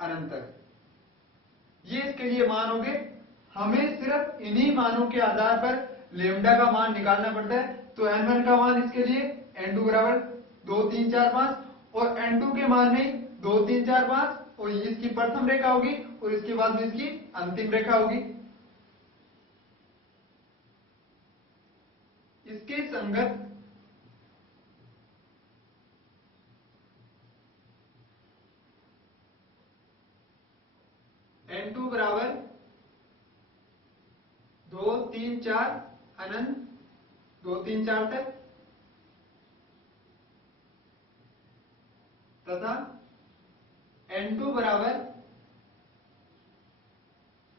अनंत तक। ये इसके लिए मान होंगे। हमें सिर्फ इन्हीं मानों के आधार पर लेमडा का मान निकालना पड़ता है। तो n1 का मान इसके लिए n2 बराबर 2 3 4 5 और n2 के मान में 2 3 4 5 और इसकी प्रथम रेखा होगी और इसके बाद में इसकी अंतिम रेखा होगी। इसके संगत n2 बराबर 2 3 4 अनंत 2 3 4 तक तथा n2 बराबर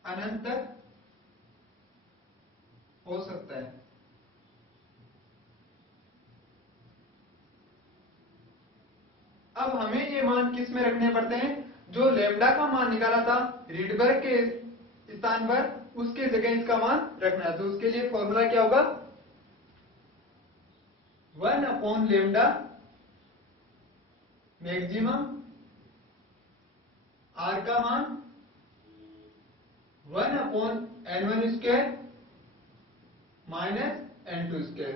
अनंत तक हो सकता है। अब हमें ये मान किस में रखने पड़ते हैं? जो लेमडा का मान निकाला था रीडबर्ग के स्थान पर, उसके जगह इसका मान रखना है। तो उसके लिए फॉर्मूला क्या होगा? 1 अपॉन लेमडा मैक्सिमम आर का मान 1 upon n1 square minus n2 square.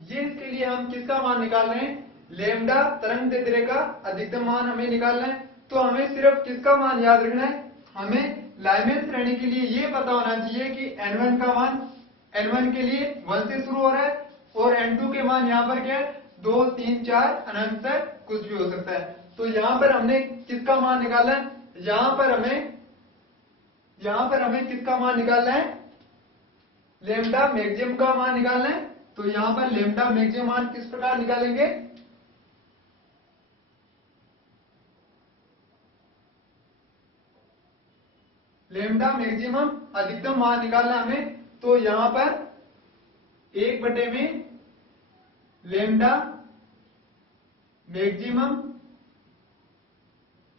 ये इसके लिए हम किसका मान निकाल रहे हैं? लेमडा तरंग दैर्ध्य का अधिकतम मान हमें निकालना है। तो हमें सिर्फ किसका मान याद रखना है? हमें लाइमेन श्रेणी के लिए ये पता होना चाहिए कि n1 का मान n1 के लिए 1 से शुरू हो रहा है और n2 के मान यहाँ पर क्या है? 2 3 4 अनंत तक कुछ भी हो सकता है। तो यहाँ पर हमने किसका मान निकालना है? यहाँ पर हमें किसका मान निकालना है? लेमडा मैक्सिमम का मान निकालना है। तो यहाँ पर लेमडा मैक्सिमम मान किस प्रकार निकालेंगे? लेमडा मैक्सिमम अधिकतम मान निकालना है हमें। तो यहां पर 1 बटे में लेमडा मैक्सिमम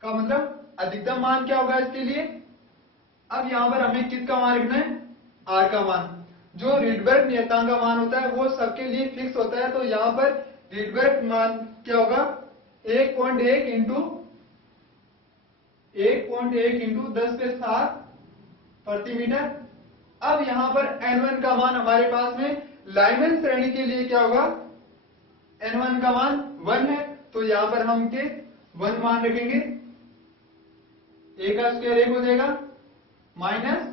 का मतलब अधिकतम मान क्या होगा इसके लिए? अब यहां पर हमें किसका मान रखना है? आर का मान। जो रीडबर्ग नियतांक का मान होता है वो सबके लिए फिक्स होता है। तो यहां पर रीडबर्ग मान क्या होगा? 1.1 इंटू 10 पे 7 प्रति मीटर। अब यहां पर n1 का मान हमारे पास में लाइमन श्रेणी के लिए क्या होगा? n1 का मान 1 है। तो यहां पर हम के 1 मान रखेंगे। a का स्क्वायर 1 हो जाएगा माइनस।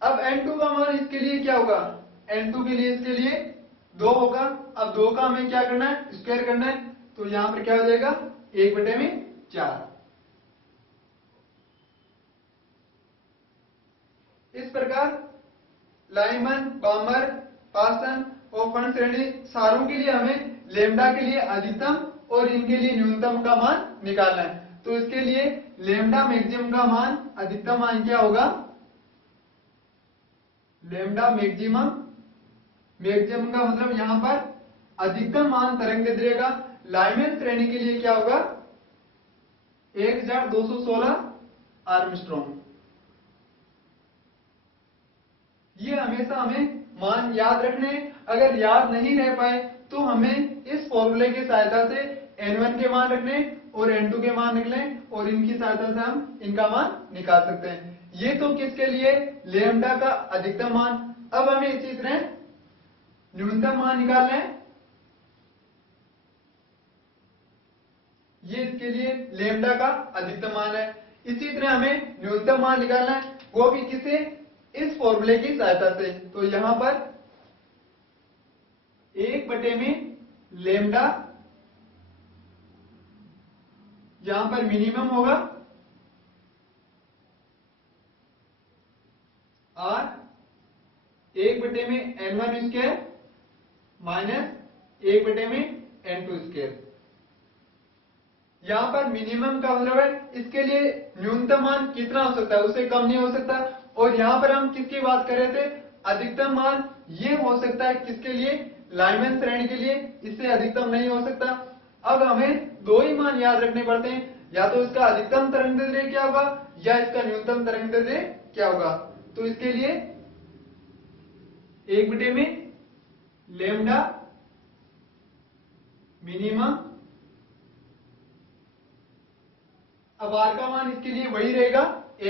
अब n2 का मान इसके लिए क्या होगा? n2 के लिए इसके लिए 2 होगा। अब 2 का हमें क्या करना है? स्क्वायर करना है। तो यहां पर क्या हो जाएगा? 1 बटे में 4। इस प्रकार लाइमन, बामर, पासन और फन श्रेणी सारों के लिए हमें लेमडा के लिए अधिकतम और इनके लिए न्यूनतम का मान निकालना है। तो इसके लिए लेमडा मैक्सिमम का मान, अधिकतम मान क्या होगा? लेमडा मैक्सिमम का मतलब यहां पर अधिकतम मान तरंग दैर्ध्य का लाइमन श्रेणी के लिए क्या होगा? 1216 आर्मस्ट्रॉन्ग। ये हमेशा हमें मान याद रखने। अगर याद नहीं रह पाए तो हमें इस फॉर्मूले की सहायता से n1 के मान रखने और n2 के मान निकले और इनकी सहायता से हम इनका मान निकाल सकते हैं। ये तो किसके लिए? लेमडा का अधिकतम मान। अब हमें इसी तरह न्यूनतम मान निकालना है। ये इसके लिए लेमडा का अधिकतम मान है। इसी तरह हमें न्यूनतम मान निकालना है, वो भी किसे? इस फॉर्मूले की सहायता से। तो यहां पर 1 बटे में लेमडा, यहां पर मिनिमम होगा और 1 बटे में n1 स्क्वायर माइनस 1 बटे में n2 स्क्वायर। यहां पर मिनिमम का मतलब है इसके लिए न्यूनतम मान कितना हो सकता है? उससे कम नहीं हो सकता। और यहां पर हम किसकी बात कर रहे थे? अधिकतम मान ये हो सकता है किसके लिए? लाइमन श्रेणी के लिए। इससे अधिकतम नहीं हो सकता। अब हमें दो ही मान याद रखने पड़ते हैं, या तो इसका अधिकतम तरंग दैर्ध्य क्या होगा या इसका न्यूनतम तरंग दैर्ध्य क्या होगा। तो इसके लिए 1 बटे में लेमडा मिनिमम अब R का मान इसके लिए वही रहेगा 8